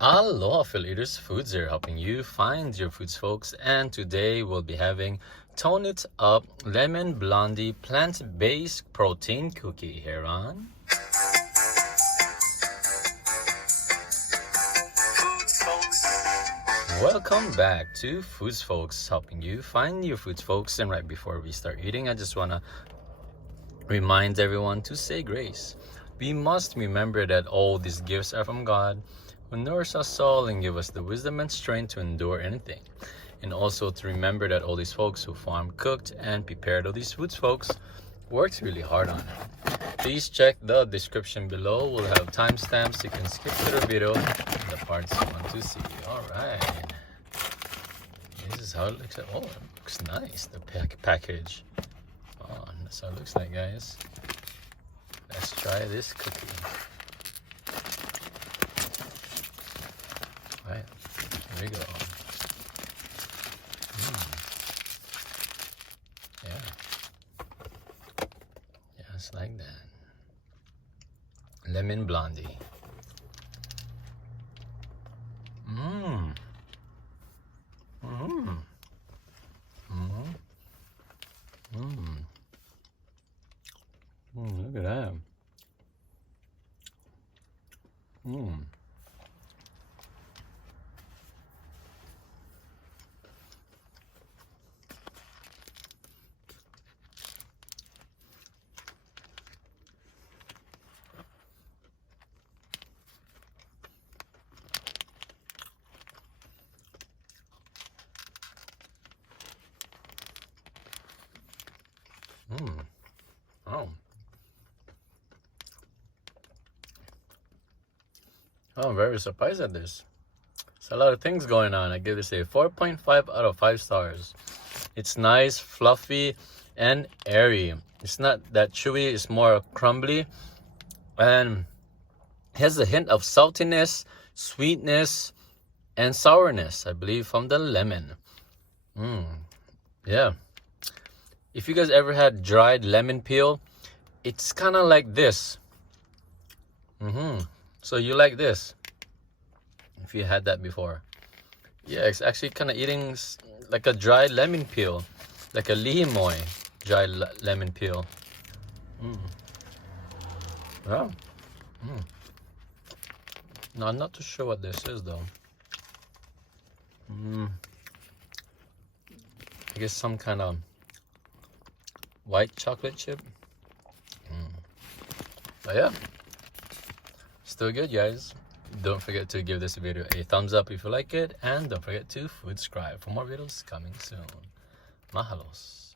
Aloha fellow eaters, Foodz here, helping you find your foods folks, and today we'll be having Tone It Up Lemon Blondie plant-based protein cookie here on Foodz Folks. Welcome back to Foodz Folks, helping you find your foods folks. And right before we start eating, I just want to remind everyone to say grace. We must remember that all these gifts are from God, who nourish us all and give us the wisdom and strength to endure anything. And also to remember that all these folks who farm, cooked, and prepared all these foods folks worked really hard on it. Please check the description below. We'll have timestamps. You can skip to the video the parts you want to see. Alright. This is how it looks. Oh, it looks nice, the package. Oh, that's how it looks like, guys. Let's try this cookie. Right, here we go. Yeah. Just like that. Lemon Blondie. Mmm. Mmm. Mmm. Mmm. Look at that. Mmm. Oh. Oh, I'm very surprised at this. There's a lot of things going on. I give this a 4.5 out of 5 stars. It's nice, fluffy, and airy. It's not that chewy, it's more crumbly. And has a hint of saltiness, sweetness, and sourness, I believe, from the lemon. Yeah. If you guys ever had dried lemon peel, it's kind of like this. So you like this, if you had that before. Yeah, it's actually kind of eating like a dried lemon peel, like a lihimoy dried lemon peel. Yeah. No, I'm not too sure what this is though. I guess some kind of white chocolate chip. But yeah, still good, guys. Don't forget to give this video a thumbs up if you like it, and don't forget to subscribe for more videos coming soon. Mahalos.